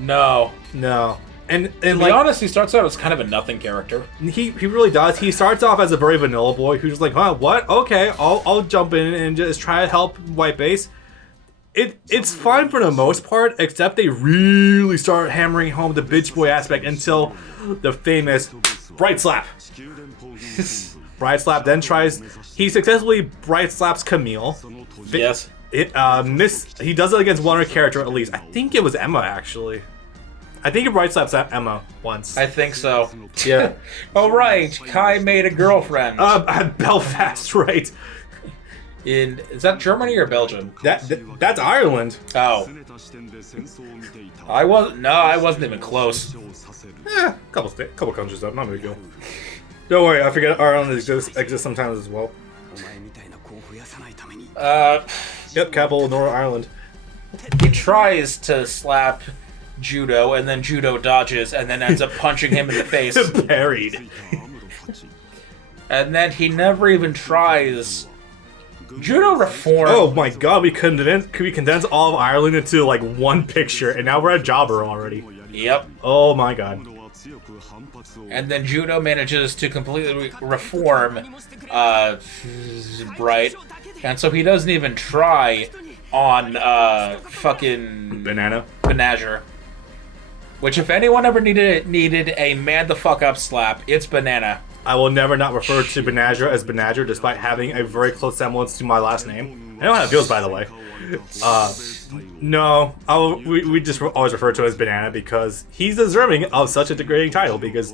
No. And to be honest, he starts out as kind of a nothing character. He really does. He starts off as a very vanilla boy who's just like, huh, what? Okay, I'll jump in and just try to help White Base. It's fine for the most part, except they really start hammering home the bitch boy aspect until the famous Bright Slap. Bright Slap then he successfully Bright Slaps Camille. Yes. He does it against one other character at least. I think it was Emma, actually. I think he Bright Slaps Emma once. I think so. Yeah. Oh, right. Kai made a girlfriend. Belfast, right. Is that Germany or Belgium? That's Ireland. Oh. I wasn't even close. Couple countries up, not a big deal. Don't worry, I forget Ireland exists sometimes as well. Yep, capital of Northern Ireland. He tries to slap Judo, and then Judo dodges, and then ends up punching him in the face. Parried. And then he never even tries. Judo Reform. Oh my god, we condense all of Ireland into like one picture, and now we're at Jaburo already. Yep. Oh my god. And then Judo manages to completely reform Bright, and so he doesn't even try on fucking Banagher. Which, if anyone ever needed a man the fuck up slap, it's Banana. I will never not refer to Banagher as Banagher, despite having a very close semblance to my last name. I know how it feels, by the way. No, we just always refer to him as Banana because he's deserving of such a degrading title because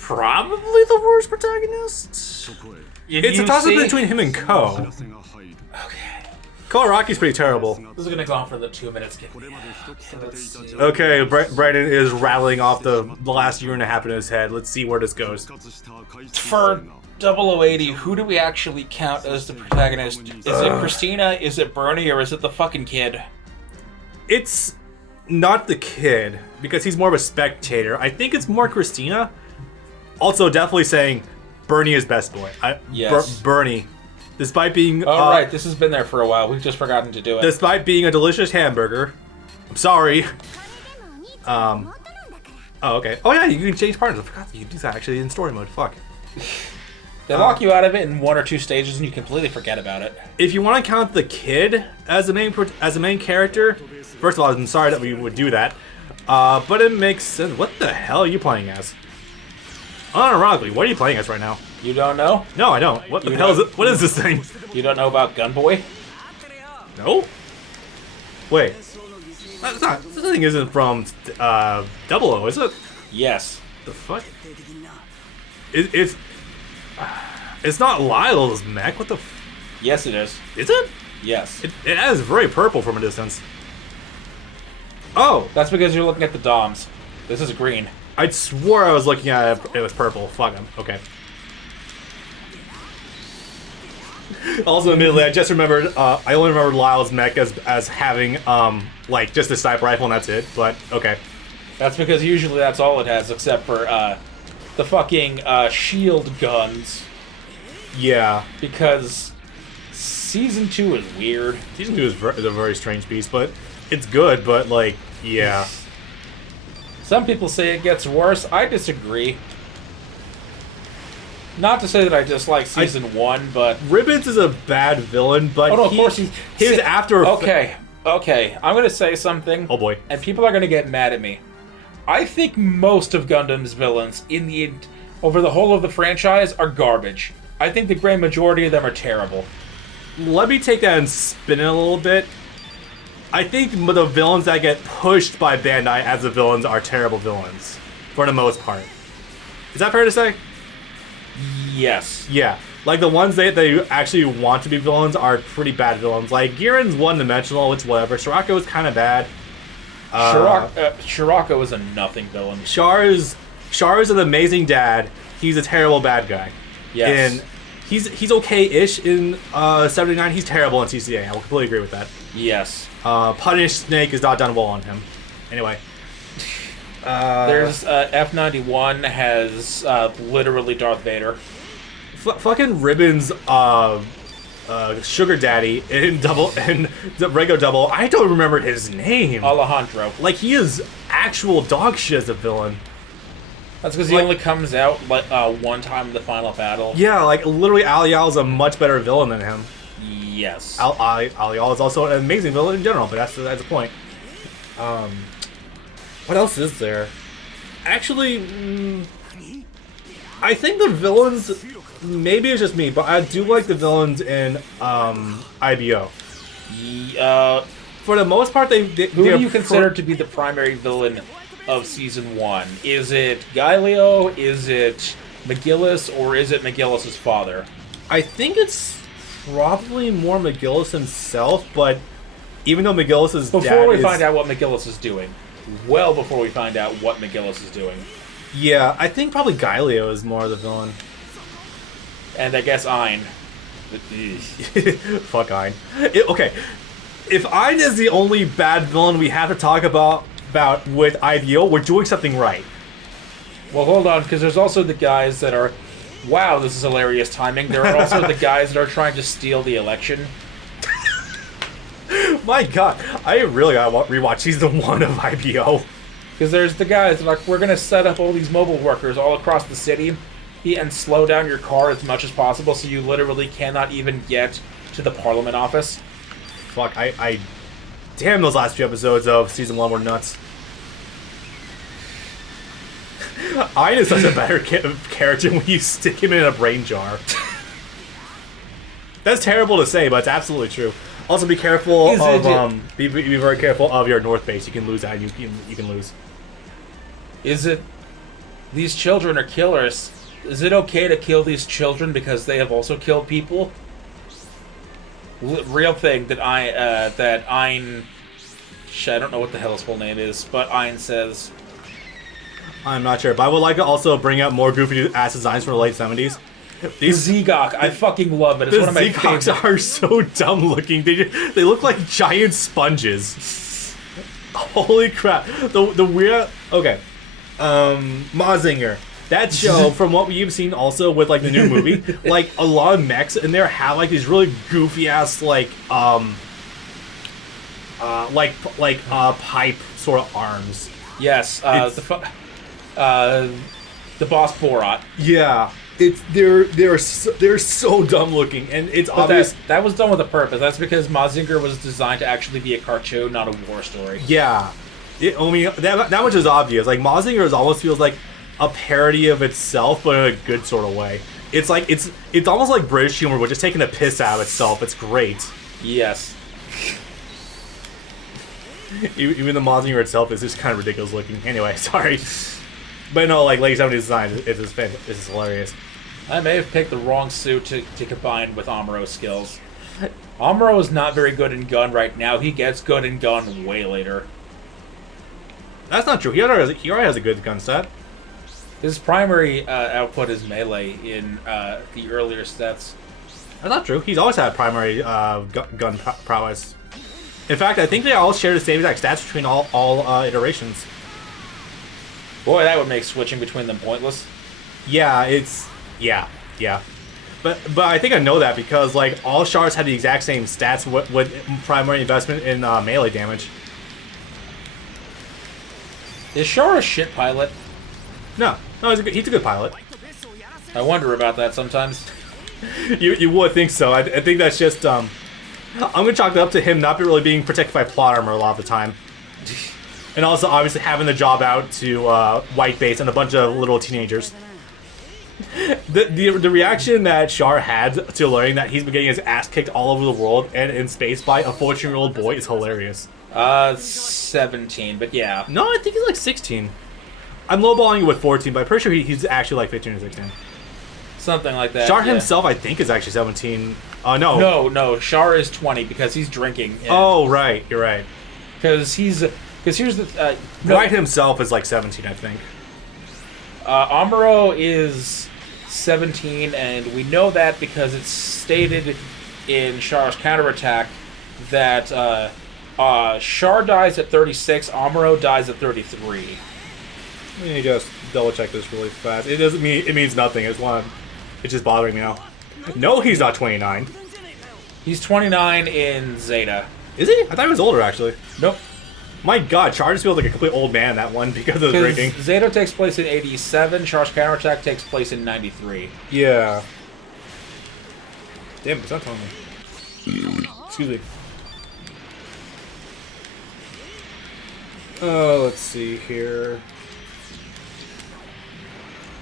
probably the worst protagonist. It's a toss-up between him and Ko. Okay. Ko Araki's pretty terrible. This is gonna go on for the 2 minutes. Okay, Brandon is rattling off the last year and a half in his head. Let's see where this goes. For 0080, who do we actually count as the protagonist? Is it Christina, is it Bernie, or is it the fucking kid? It's not the kid, because he's more of a spectator. I think it's more Christina. Also, definitely saying Bernie is best boy. Yes. Bernie. Despite being... right, this has been there for a while. We've just forgotten to do it. Despite being a delicious hamburger. I'm sorry. Oh, okay. Oh, yeah, you can change partners. I forgot you can do that actually in story mode. Fuck. They lock you out of it in 1 or 2 stages, and you completely forget about it. If you want to count the kid as the main character, first of all, I'm sorry that we would do that. But it makes sense. What the hell are you playing as? Unironically, what are you playing as right now? You don't know? No, I don't. What the hell is it? What is this thing? You don't know about Gunboy? No? Wait. That's not. This thing isn't from 00, is it? Yes. The fuck? It's not Lyle's mech. What the? Yes, it is. Is it? Yes. It is very purple from a distance. Oh, that's because you're looking at the DOMs. This is green. I swore I was looking at it. It was purple. Fuck him. Okay. Also, admittedly, I just remembered. I only remembered Lyle's mech as having like just a sniper rifle and that's it. But okay. That's because usually that's all it has, except for the fucking shield guns. Yeah. Because Season 2 is weird. Season 2 is a very strange piece, but it's good, but, like, yeah. Some people say it gets worse. I disagree. Not to say that I dislike Season 1, but... Ribbons is a bad villain, but of course his after... Okay, I'm going to say something. Oh, boy. And people are going to get mad at me. I think most of Gundam's villains over the whole of the franchise are garbage. I think the great majority of them are terrible. Let me take that and spin it a little bit. I think the villains that get pushed by Bandai as the villains are terrible villains, for the most part. Is that fair to say? Yes. Yeah. Like, the ones that they actually want to be villains are pretty bad villains. Like, Giren's one-dimensional, it's whatever. Shirako is kind of bad. Shirako is a nothing villain. Char is an amazing dad. He's a terrible bad guy. Yes. And he's okay-ish in 79. He's terrible in CCA. I will completely agree with that. Yes. Punish Snake is not done well on him. Anyway. There's F91 has literally Darth Vader. Fucking Ribbons Sugar Daddy in the regular Double. I don't remember his name. Alejandro. Like, he is actual dog shit as a villain. That's because he only comes out one time in the final battle. Yeah, like literally Alial is a much better villain than him. Yes. Alial is also an amazing villain in general, but that's the point. What else is there? Actually, I think the villains, maybe it's just me, but I do like the villains in IBO. For the most part, who do you consider to be the primary villain of Season 1? Is it Gaelio, is it McGillis, or is it McGillis' father? I think it's probably more McGillis himself, but even though McGillis' dad Before we find out what McGillis is doing. Well before we find out what McGillis is doing. Yeah, I think probably Gaelio is more the villain. And I guess Ein. Fuck Ein. Okay, if Ein is the only bad villain we have to talk about with IDO, we're doing something right. Well, hold on, because there's also the guys that are... Wow, this is hilarious timing. There are also the guys that are trying to steal the election. My god, I really gotta rewatch Season 1 of IBO. Because there's the guys that are like, we're going to set up all these mobile workers all across the city and slow down your car as much as possible so you literally cannot even get to the Parliament office. Fuck, I damn, those last few episodes of Season 1 were nuts. Ein is such a better character when you stick him in a brain jar. That's terrible to say, but it's absolutely true. Also, be careful of be very careful of your north base. You can lose that. You can lose. Is it these children are killers? Is it okay to kill these children because they have also killed people? Real thing that Ein. I don't know what the hell his full name is, but Ein says. I'm not sure, but I would like to also bring up more goofy ass designs from the late 70s. These Zegok, I fucking love it. It's one of my favorites. Zegoks are so dumb looking. They look like giant sponges. Holy crap! The weird. Okay, Mazinger. That show, from what we've seen, also with like the new movie, like a lot of mechs in there have like these really goofy ass like pipe sort of arms. Yes, the boss Borat. Yeah. They're so dumb looking, and it's obvious that was done with a purpose. That's because Mazinger was designed to actually be a cartoon, not a war story. Yeah, I mean that much is obvious. Like Mazinger almost feels like a parody of itself, but in a good sort of way. It's like it's almost like British humor, but just taking a piss out of itself. It's great. Yes. Even the Mazinger itself is just kind of ridiculous looking. Anyway, sorry. But no, like late 70s design is hilarious. I may have picked the wrong suit to combine with Amuro's skills. Amuro is not very good in gun right now. He gets good in gun way later. That's not true. He already has a good gun set. His primary output is melee in the earlier sets. That's not true. He's always had primary gun prowess. In fact, I think they all share the same exact stats between all iterations. Boy, that would make switching between them pointless. Yeah, yeah. But I think I know that because like all Chars had the exact same stats with primary investment in melee damage. Is Char a shit pilot? No, he's a good pilot. I wonder about that sometimes. You would think so. I think that's just I'm gonna chalk it up to him not really being protected by plot armor a lot of the time. And also, obviously, having the job out to White Base and a bunch of little teenagers. The reaction that Char had to learning that he's been getting his ass kicked all over the world and in space by a 14-year-old boy is hilarious. 17, but yeah. No, I think he's like 16. I'm lowballing it with 14, but I'm pretty sure he's actually like 15 or 16. Something like that. Char himself, I think, is actually 17. No. No, Char is 20 because he's drinking. Oh, right. You're right. Because here's the... Wright himself is like 17, I think. Amuro is 17, and we know that because it's stated in Char's counterattack that Char dies at 36, Amuro dies at 33. Let me just double check this really fast. It means nothing. It's just bothering me now. No, he's not 29. He's 29 in Zeta. Is he? I thought he was older, actually. Nope. My god, Charge feels like a complete old man in that one because of the drinking. Zeta takes place in 87, Charge Counterattack takes place in 93. Yeah. Damn, it's not telling me. Excuse me. Oh, let's see here.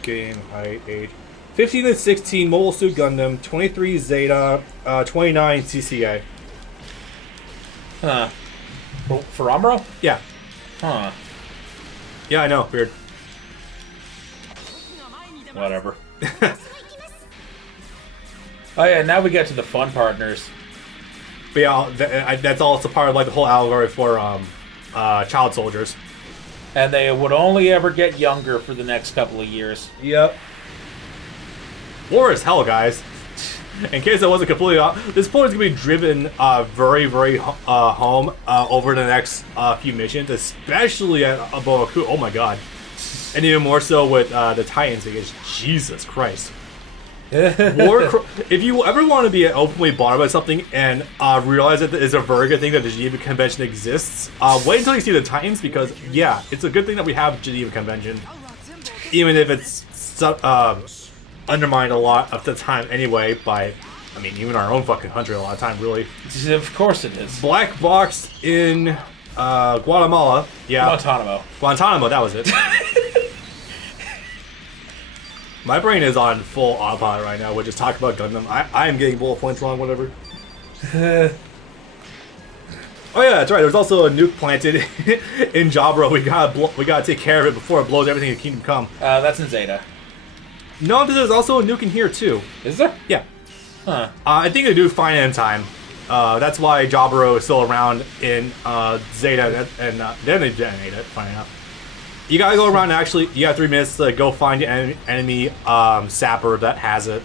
Game height, age. 15 and 16, Mobile Suit Gundam, 23 Zeta, 29 CCA. Huh. For Amuro? Yeah. Huh. Yeah, I know. Weird. Whatever. Oh yeah, now we get to the fun partners. But yeah, that's also part of like the whole allegory for child soldiers. And they would only ever get younger for the next couple of years. Yep. War is hell, guys. In case I wasn't completely off, this point is going to be driven very, very home over the next few missions, especially at Boaku. Oh my god. And even more so with the Titans, because Jesus Christ. If you ever want to be openly bothered by something and realize that it's a very good thing that the Geneva Convention exists, wait until you see the Titans, because yeah, it's a good thing that we have Geneva Convention, even if it's undermined a lot of the time anyway by, I mean, even our own fucking country a lot of time, really. Of course it is. Black Box in Guatemala. Yeah. Guantanamo, that was it. My brain is on full autopilot right now. We'll just talk about Gundam. I am getting bullet points wrong, whatever. Oh yeah, that's right. There's also a nuke planted in Jaburo. We gotta take care of it before it blows everything in Kingdom Come. That's in Zeta. No, there's also a nuke in here too. Is there? Yeah. Huh. I think they do fine in time. That's why Jaburo is still around in Zeta, and then they detonate it. Funny enough. You gotta go around and actually, you got 3 minutes to go find the enemy sapper that has it.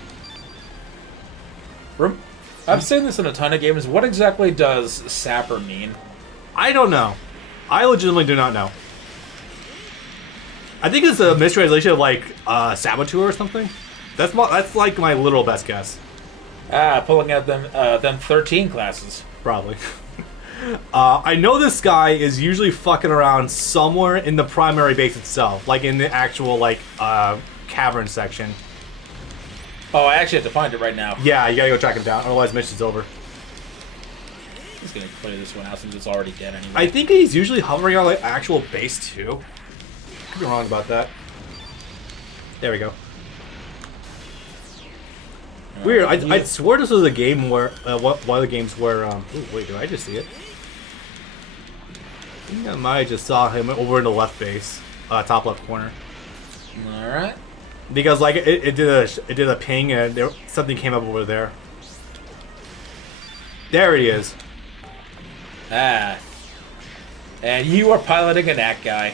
I've seen this in a ton of games. What exactly does sapper mean? I don't know. I legitimately do not know. I think it's a mistranslation of like saboteur or something. That's like my literal best guess. Pulling out them 13 classes. Probably. I know this guy is usually fucking around somewhere in the primary base itself, like in the actual like cavern section. Oh, I actually have to find it right now. Yeah, you gotta go track him down, otherwise mission's over. I'm just gonna clear this one out since it's already dead anyway. I think he's usually hovering on like actual base too. Could be wrong about that. There we go. Weird. I swear this was a game where one of the games where ooh, wait, did I just see it? I think I might have just saw him over in the left base, top left corner. All right. Because like it did a ping and something came up over there. There he is. And you are piloting an ACT guy.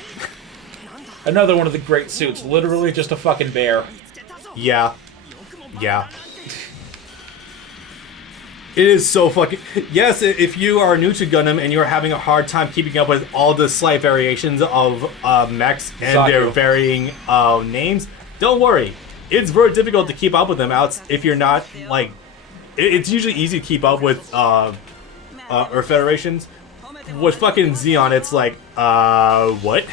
Another one of the great suits, literally just a fucking bear. Yeah. Yeah. It is so fucking... Yes, if you are new to Gundam and you're having a hard time keeping up with all the slight variations of mechs and their varying names, don't worry. It's very difficult to keep up with them out if you're not, like... It's usually easy to keep up with Earth Federations. With fucking Xeon, it's like, what?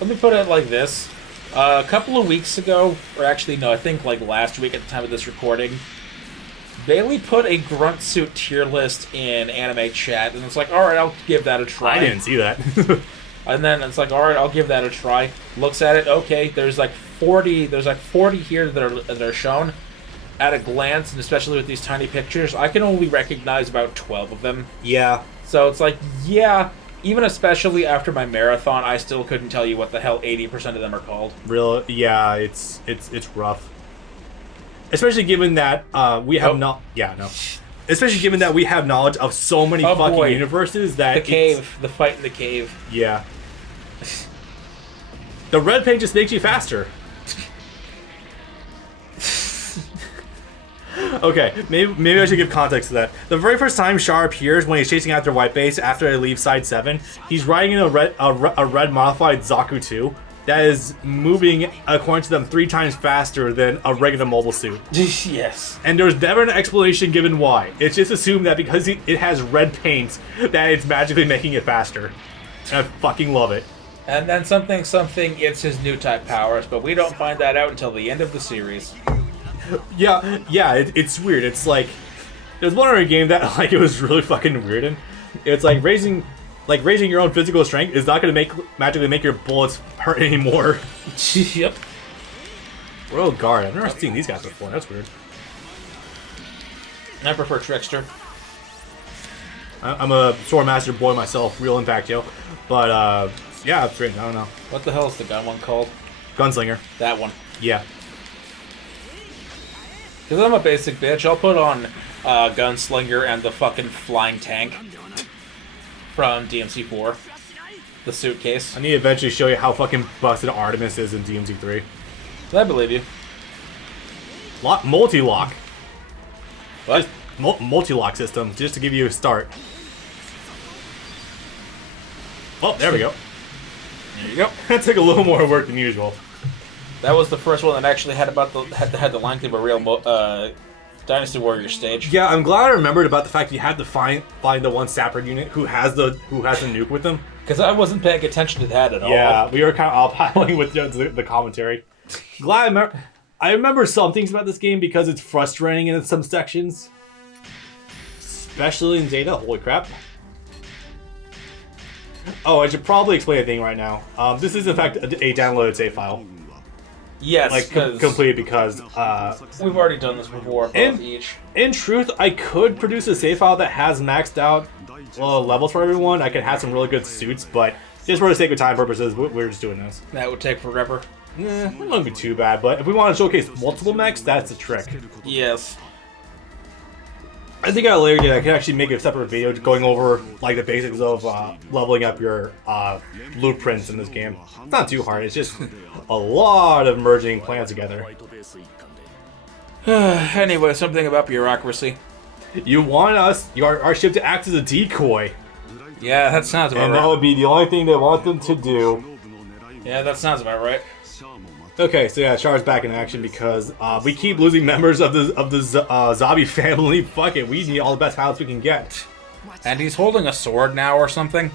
Let me put it like this. A couple of weeks ago, or actually, no, I think like last week at the time of this recording, Bailey put a grunt suit tier list in anime chat, and it's like, alright, I'll give that a try. I didn't see that. And then it's like, alright, I'll give that a try. Looks at it, okay, there's like 40 here that are shown at a glance, and especially with these tiny pictures, I can only recognize about 12 of them. Yeah. So it's like, yeah, even especially after my marathon, I still couldn't tell you what the hell 80% of them are called. Real, yeah, it's rough. Especially given that we have Especially given that we have knowledge of so many fucking universes that the fight in the cave. Yeah. The red paint just makes you faster. Okay, maybe I should give context to that. The very first time Char appears when he's chasing after White Base after they leave Side 7, he's riding in a red modified Zaku 2. that is moving, according to them, 3 times faster than a regular mobile suit. Yes. And there's never an explanation given why. It's just assumed that because it has red paint, that it's magically making it faster. And I fucking love it. And then something, it's his new type powers, but we don't find that out until the end of the series. Yeah, it's weird. It's like, there's one other game that like it was really fucking weird in. It's like raising your own physical strength is not going to magically make your bullets hurt anymore. Yep. Royal Guard. I've never seen these guys before. That's weird. I prefer Trickster. I'm a Swordmaster boy myself. Real impact, yo. But yeah, it's great. I don't know. What the hell is the gun one called? Gunslinger. That one. Yeah. Because I'm a basic bitch, I'll put on Gunslinger and the fucking flying tank from DMC4. The suitcase. I need to eventually show you how fucking busted Artemis is in DMC3. I believe you. Multi-lock. What? Multi-lock system, just to give you a start. Oh, there we go. There you go. That took a little more work than usual. That was the first one that actually had the length of a real Dynasty Warrior stage. Yeah, I'm glad I remembered about the fact you had to find the one sapper unit who has the nuke with them. Because I wasn't paying attention to that at all. Yeah, we were kind of autopiloting with the commentary. Glad I remember some things about this game because it's frustrating in some sections. Especially in Zeta, holy crap. Oh, I should probably explain a thing right now. This is in fact a downloaded save file. Yes, like completed because we've already done this before. In truth, I could produce a save file that has maxed out levels for everyone. I could have some really good suits, but just for the sake of time purposes, we're just doing this. That would take forever. It wouldn't be too bad, but if we want to showcase multiple mechs, that's the trick. Yes. I think at a later date I could actually make a separate video going over like the basics of leveling up your blueprints in this game. It's not too hard. It's just a lot of merging plans together. Anyway, something about bureaucracy. You want our ship to act as a decoy. Yeah, that sounds about right. And that would be the only thing they want them to do. Yeah, that sounds about right. Okay, so yeah, Char's back in action because we keep losing members of the Zabi family. Fuck it, we need all the best pilots we can get. And he's holding a sword now or something.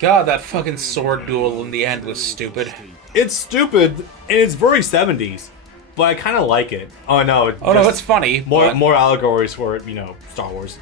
God, that fucking sword duel in the end was stupid. It's stupid, and it's very 70s, but I kind of like it. Oh no, it's funny. More allegories for, Star Wars.